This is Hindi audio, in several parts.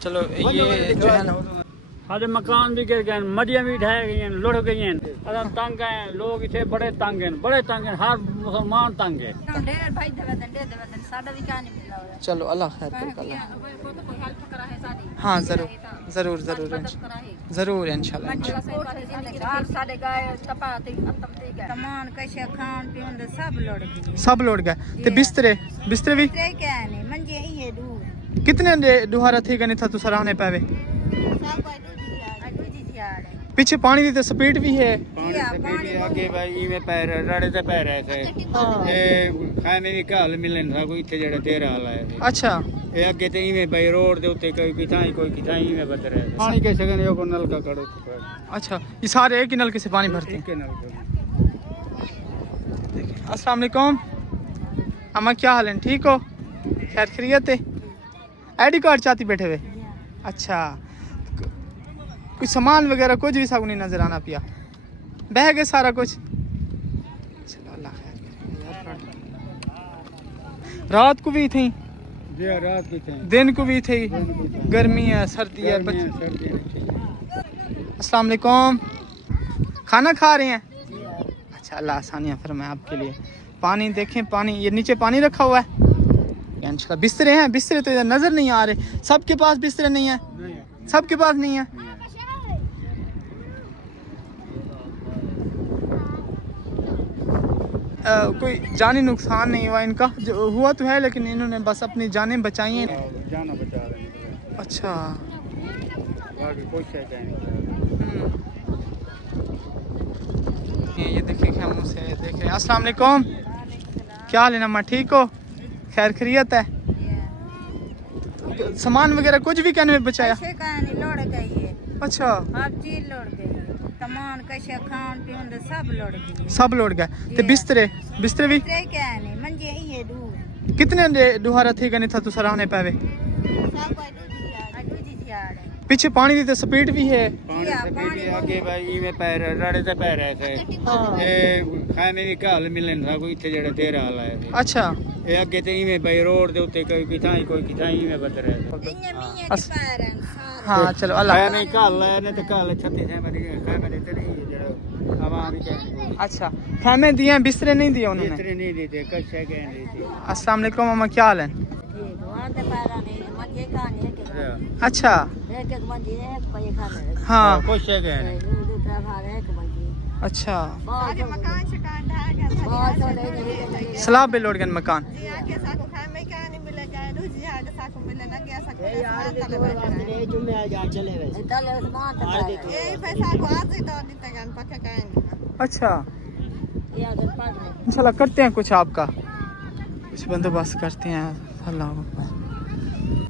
चलो ये जो है ना सारे मकान भी गिर गए, मडियां भी ढह गई हैं, लुढ़ गई हैं, अगर तंग हैं लोग इतने बड़े तंग हैं, हर मुसलमान तंग है। चलो अल्लाह खैर करे। हाँ ज़रूर ज़रूर ज़रूर ज़रूर इंशाल्लाह। सब लौट गए ते बिस्तरे भी कितने दुहारा थे गने था तू सराहने पावे पीछे पानी दी तो स्पीड भी है आगे भाई में पैर राड़े ते पैर ऐसे ए खाने दी काल मिलन था कोई इथे जेड़ा तेरा हाल है। अच्छा ए आगे ते इवें भाई रोड दे उत्ते कोई किथाई इवें बदर है पानी के सगन यो को नलका कड़ो। अच्छा ये सारे एक ही नलके से पानी भरते हैं। अस्सलाम वालेकुम अम्मा, क्या हाल है? ठीक हो? खैर खैरियत है? आईडी कार्ड चाहती बैठे हुए? अच्छा कुछ सामान वगैरह कुछ भी सब नहीं नजर आना पिया, बह गए सारा कुछ। चलो अल्लाह खैर करे। रात को भी थी, रात की थी, दिन को भी थी, गर्मी है सर्दी है। अस्सलाम वालेकुम, खाना खा रहे हैं? अच्छा अल्लाह आसानियाँ फरमाए आपके लिए। पानी देखें, पानी ये नीचे पानी रखा हुआ है। बिस्तरे हैं, बिस्तरे तो इधर नजर नहीं आ रहे। सबके पास बिस्तरे नहीं है? सबके पास नहीं है। कोई जानी नुकसान नहीं हुआ इनका? जो हुआ तो है लेकिन इन्होंने बस अपनी जानें बचाई हैं। जाना बचा रहे हैं। अच्छा बाकी कोई शय नहीं। ये देखिए हम से देख रहे हैं। अस्सलाम वालेकुम, क्या हाल है नम्मा, ठीक हो? खैर खैरियत है? सामान वगैरह कुछ भी कहने में बचाया? अच्छा सब लौट गए ते बिस्तरे भी कितने दुहारा थे गने था तू सराहने पावे पीछे पानी दी तो स्पीड भी है। आगे भाई में पैर राड़े ते पैर ऐसे ए खाने दी काल मिलन था कोई इथे जेड़ा तेरा हाल है। अच्छा ए आगे ते इवें भाई रोड दे उत्ते कोई किथाई इवें बदर है। हाँ चलो अल्लाह नहीं काल है ने ते काल छत्ती से मेरी खाने ते नहीं जेड़ा आवाम के। अच्छा खेमे दिए बिस्तरे नहीं दिए उन्होंने? बिस्तरे नहीं दिए, कश है के नहीं दिए। अस्सलाम वालेकुम अम्मा, क्या हाल है? अच्छा हाँ खुश है के अच्छा सलाब पे लौट गए मकान। अच्छा इंशाल्लाह करते हैं कुछ, आपका कुछ बंदोबस्त करते हैं। अल्लाह अकबर।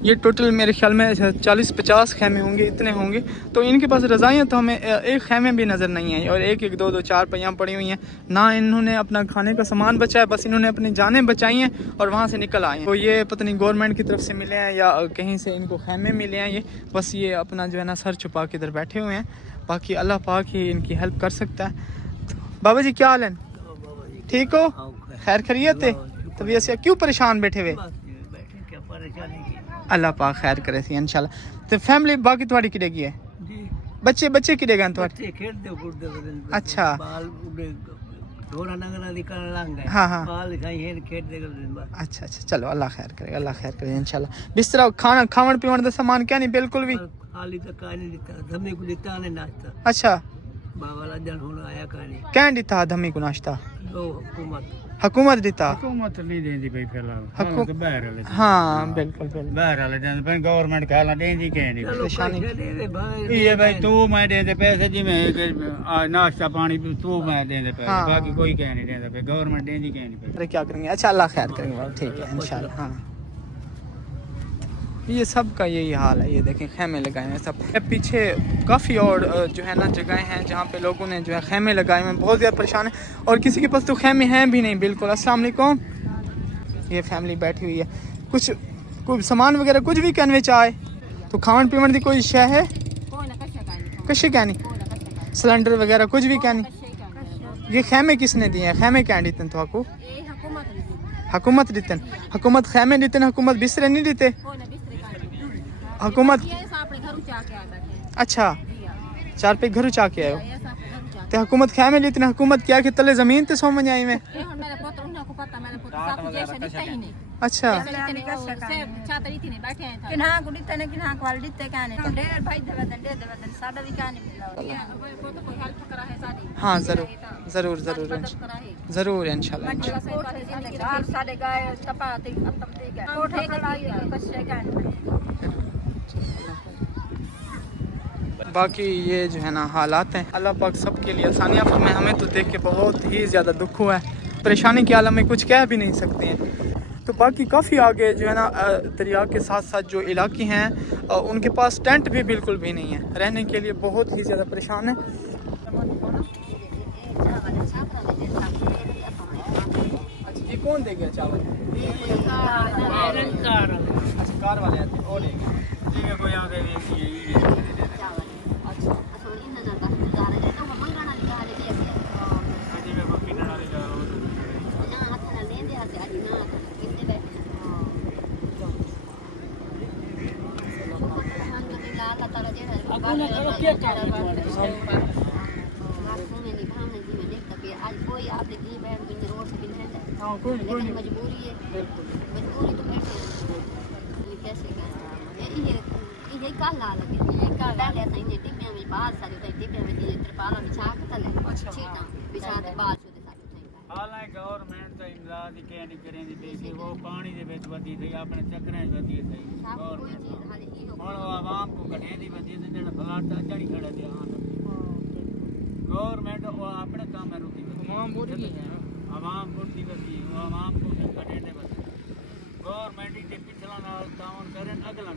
ये टोटल मेरे ख्याल में 40-50 खेमे होंगे, इतने होंगे। तो इनके पास रज़ाइयाँ तो हमें एक खेमे भी नज़र नहीं आई, और एक दो चार पहियाँ पड़ी हुई हैं। ना इन्होंने अपना खाने का सामान बचाया, बस इन्होंने अपनी जानें बचाई हैं और वहाँ से निकल आए हैं। तो ये पता नहीं गवर्नमेंट की तरफ से मिले हैं या कहीं से इनको खेमे मिले हैं। ये बस ये अपना जो है ना सर छुपा के इधर बैठे हुए हैं। बाकी अल्लाह पाक ही इनकी हेल्प कर सकता है। तो बाबा जी क्या हाल है? ठीक हो? खैर खैरियत है? तभी ऐसे क्यों परेशान बैठे हुए? अल्लाह पाक खैर करे थी इंशाल्लाह। तो फैमिली बाकी थोड़ी किड़े की है? बच्चे किड़े गए थोड़े? अच्छा हाँ हाँ अच्छा अच्छा चलो अल्लाह खैर करे, अल्लाह खैर करे इंशाल्लाह। बिस्तरा खाना खावन पीवन का सामान क्या नहीं? बिल्कुल भी अच्छा क्या दिता धमी को नाश्ता? हुकूमत दिता? हुकूमत नहीं देंदी भाई फिलहाल, बाहर वाले। हाँ बिल्कुल बाहर वाले देंदे पर गवर्नमेंट कहला देंदी के नहीं। परेशानी ये भाई तू मैं देंदे पैसे जिवें नाश्ता पानी तू मैं देंदे पैसे, बाकी कोई कह नहीं देंदा भाई, गवर्नमेंट देंदी के नहीं। अरे क्या करेंगे? अच्छा अल्लाह खैर करेंगे, ठीक है इंशाल्लाह। हाँ ये सब का यही हाल है। ये देखें खेमे लगाए हैं सब पीछे। काफ़ी और जो है ना जगह हैं जहाँ पे लोगों ने जो है खेमे लगाए हैं। बहुत ज़्यादा परेशान है और किसी के पास तो खेमे हैं भी नहीं बिल्कुल। अस्सलाम वालेकुम, ये फैमिली बैठी हुई है। कुछ कोई सामान वगैरह कुछ भी कहने चाहे तो खावन पीवन की कोई शय है? कशे क्या नहीं? सिलेंडर वगैरह कुछ भी क्या नहीं? ये खेमे किसने दिए हैं? खेमे क्या दी तो आपको? हुकूमत देते हुकूमत खैमे देते हुकूमत बिस्तरे नहीं देते हुकूमत अच्छा 4 पे घर चा के आयो ते हुकूमत खैमे लेते हुकूमत क्या के तले जमीन ते सो मन आई में अच्छा हाँ जरूर जरूर जरूर जरूर इंशाल्लाह बाकी ये जो है ना हालात हैं, अल्लाह पाक सबके लिए आसानियाँ फरमाए। हमें तो देख के बहुत ही ज़्यादा दुख हुआ है, परेशानी के आलम में कुछ कह भी नहीं सकते हैं। तो बाकी काफ़ी आगे जो है ना दरिया के साथ साथ जो इलाके हैं उनके पास टेंट भी बिल्कुल भी नहीं है, रहने के लिए बहुत ही ज़्यादा परेशान है। अच्छा ये कौन दे गया चावल? अच्छा कार वाले आते हैं, वो ले गए। ठीक है, कोई आगे भी मजबूरी है, मजबूरी तो कैसे ये कल ला लगे पहले ऐसा ही टिप्पियां में बाहर सारी टिप्पियां में त्रिपाला बिछा के तले छीटा बिछा के बाहर सुते सारे हालांकि गवर्नमेंट तो इमदाद ही कहनी करेंदी पई कि वो पानी दे विच वधी थी अपने चक्करें च वधी थी गवर्नमेंट और आवाम को कटेंदी वधी ते जेड़ा फ्लैट चढ़ी खड़ा दे गवर्नमेंट वो अपने काम में रुकी आवाम बुढ़ी वधी आवाम को कटेंदे वधी गवर्नमेंट ही पिछला नाल तावन करन अगला